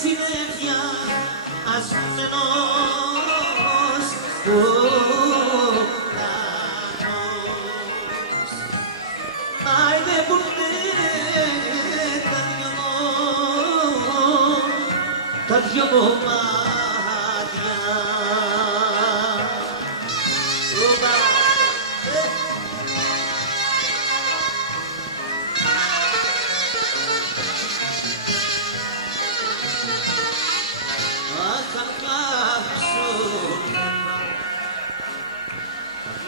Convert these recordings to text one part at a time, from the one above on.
συννεφιά ασμένος ο ουρανός. Άιντε που είναι τα δυο μου μάτια.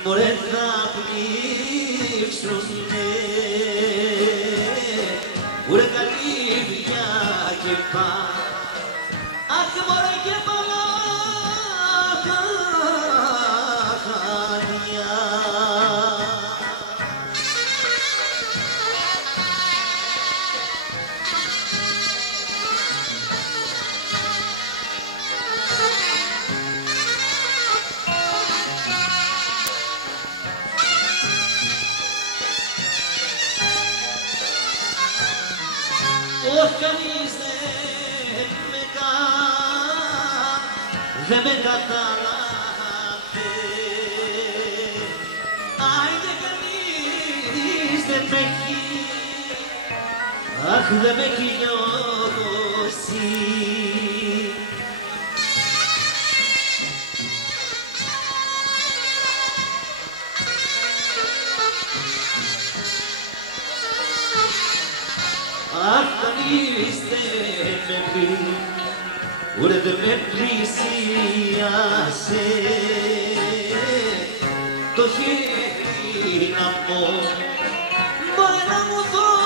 Μωρέ θα πνίξουνε, ουρε καλύβια και πά. Αχ μωρέ και πολλά τα χανιά. Όχι κανείς δεν με κατάλαβε. Άιντε κανείς δεν με έχει, αχ δεν με έχει νιώσει. Αχ κανείς δεν με βρει, ουρε δεν με πλησίασε. Το χέρι να πω, μωρέ να μου δώσει.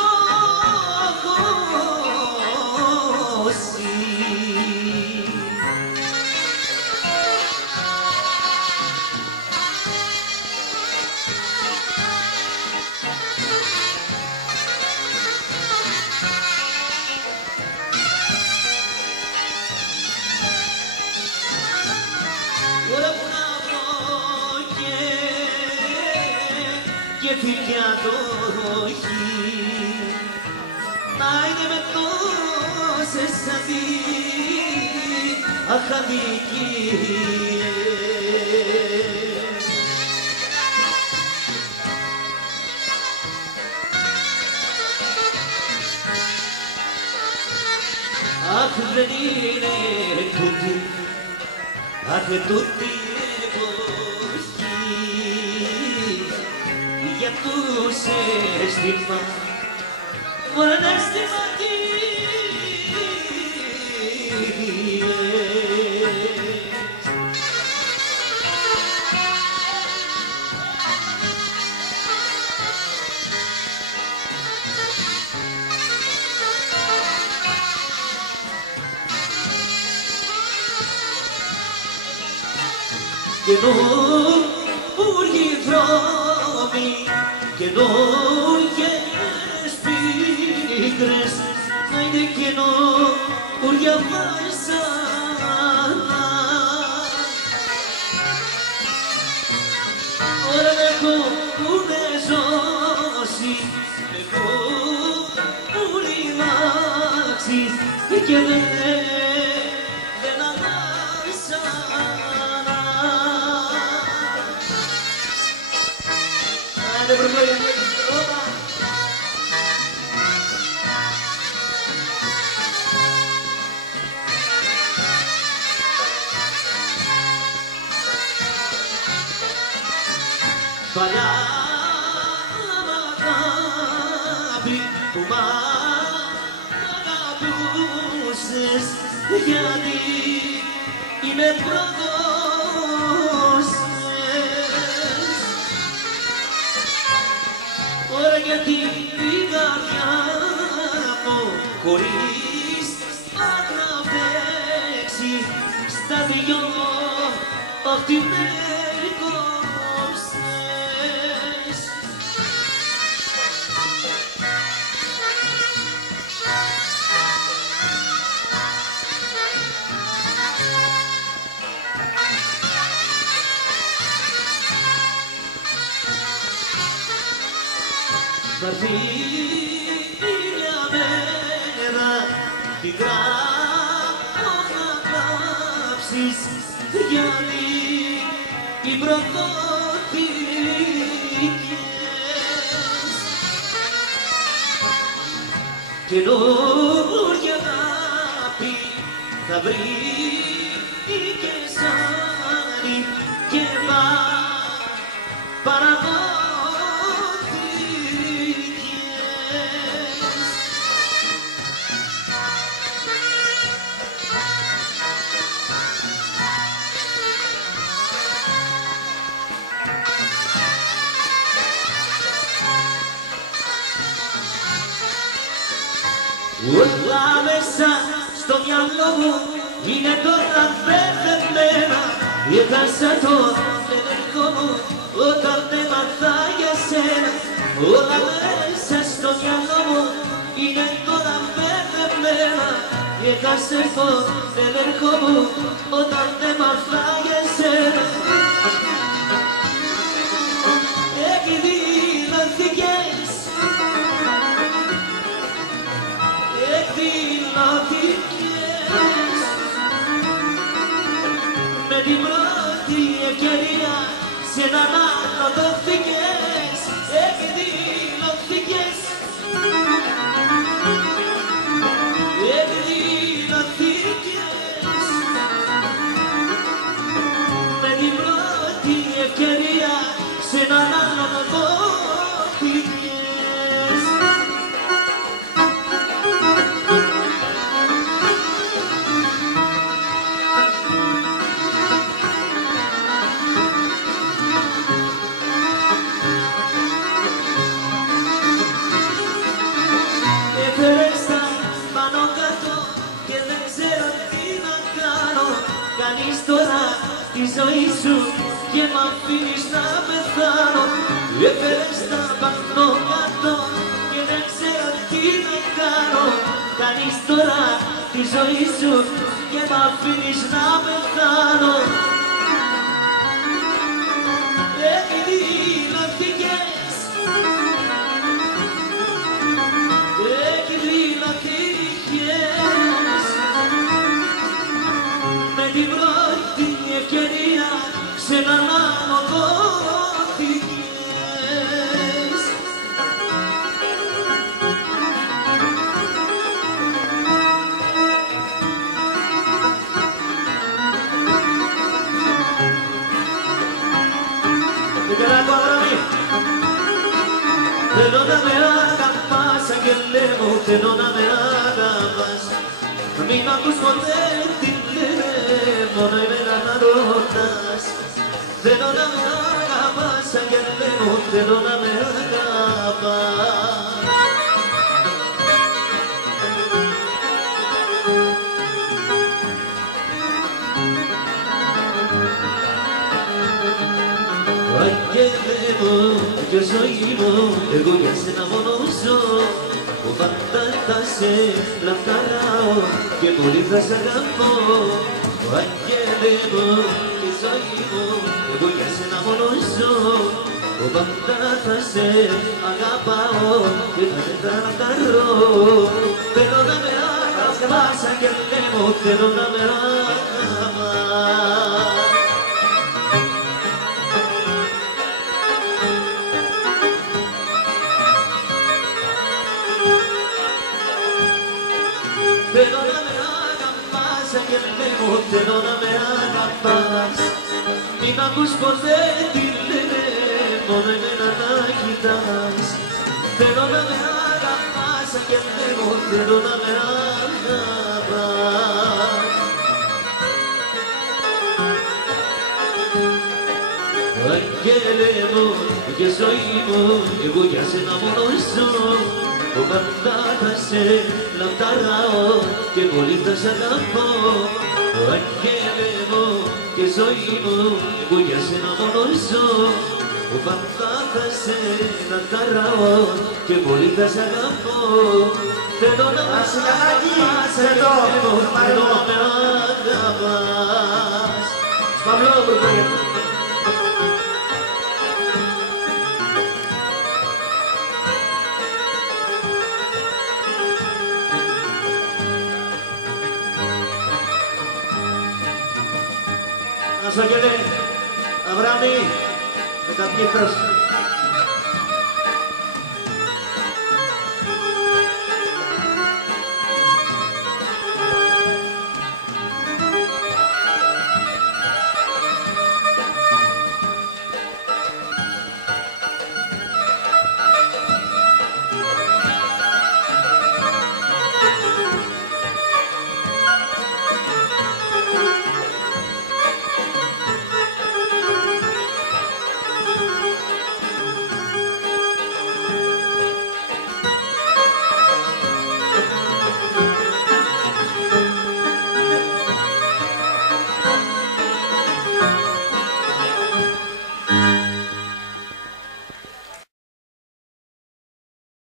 Και φύγια το όχι, άιντε με τόσες αδικίες. Αχ δεν είναι τούτη, αχ τούτη για τους αίσθημα, μωρέ αισθηματίες. Καινούργιοι δρόμοι, καινούργιες πίκρες, να είναι καινούρια βάζανα. Ωραία με έχουνε ζώσει, με έχουν ρημάξει και δεν αλλάξανα. Άντε προχωρήστε. Παλιά αγάπη που μ' αγαπούσες, γιατί είμαι προδόσες. Τώρα γιατί η καρδιά μου χωρίς να τραβέξει στα δυο αυτή με κόψες. Θα έρθει μια μέρα πικρά προδόθηκες καινούργια αγάπη θα βρήκες άλλη και παραδόθηκες. Όλα μέσα στο μυαλό μου είναι τώρα μπερδεμένα. Έχασα το ενεργό μου όταν έμαθα για σένα. Όλα μέσα στο μυαλό μου είναι τώρα μπερδεμένα. Έχασα το ενεργό μου όταν έμαθα για σένα. Εκδηλωθήκες, εκδηλωθήκες με την πρώτη ευκαιρία σε έναν άλλο δόθηκες. Εκδηλωθήκες, εκδηλωθήκες με την πρώτη ευκαιρία σε έναν άλλο δόθηκες. Έφερες τα πάνω κάτω και δεν ξέρω τι να κάνω. Κάνεις τώρα τη ζωή σου και μ' αφήνεις να πεθάνω. Έφερες τα πάνω κάτω και δεν ξέρω τι να κάνω. Κάνεις τώρα τη ζωή σου και μ' αφήνεις να πεθάνω. Εκδηλωθήκες, εκδηλωθήκες με την πρώτη ευκαιρία σε έναν άλλο δόθηκες. Θέλω να με αγαπάς, αγγελέ μου, θέλω να με αγαπάς. Μην μ' ακούς ποτέ τι λένε, μόνο εμένα να ρωτάς. Θέλω να με αγαπάς, αγγελέ μου, θέλω να με αγαπάς. Αγγέλε μου και ζωή μου, εγώ για σένα μόνο ζω. Πάντα θα σε λαχταράω και πολύ θα σ' αγαπώ. Αγγέλε μου και ζωή μου, εγώ για σένα μόνο ζω. Πάντα θα σε αγαπάω και θα σε λαχταρώ. Θέλω να με αγαπάς, αγγέλε μου, θέλω να με αγαπάς. Θέλω να με αγαπάς, αγγελέ μου, θέλω να με αγαπάς. Μην ακούς ποτέ τι λένε, μόνο εμένα να κοιτάς. Θέλω να με αγαπάς, αγγελέ μου, θέλω να με αγαπάς. Αγγέλε μου και ζωή μου, εγώ για σένα μόνο ζω. Πάντα θα σε λαχταράω και πολύ θα σ' αγαπώ. Αγγέλε μου και ζωή μου, εγώ για σένα μόνο ζω. Πάντα θα σε λαχταράω και πολύ θα σ' αγαπώ. Θέλω να με αγαπάς, αγγέλε μου, θέλω να με αγαπάς. Παύλο, Αγγέλε, Αβραάμι, με τα πίετρος.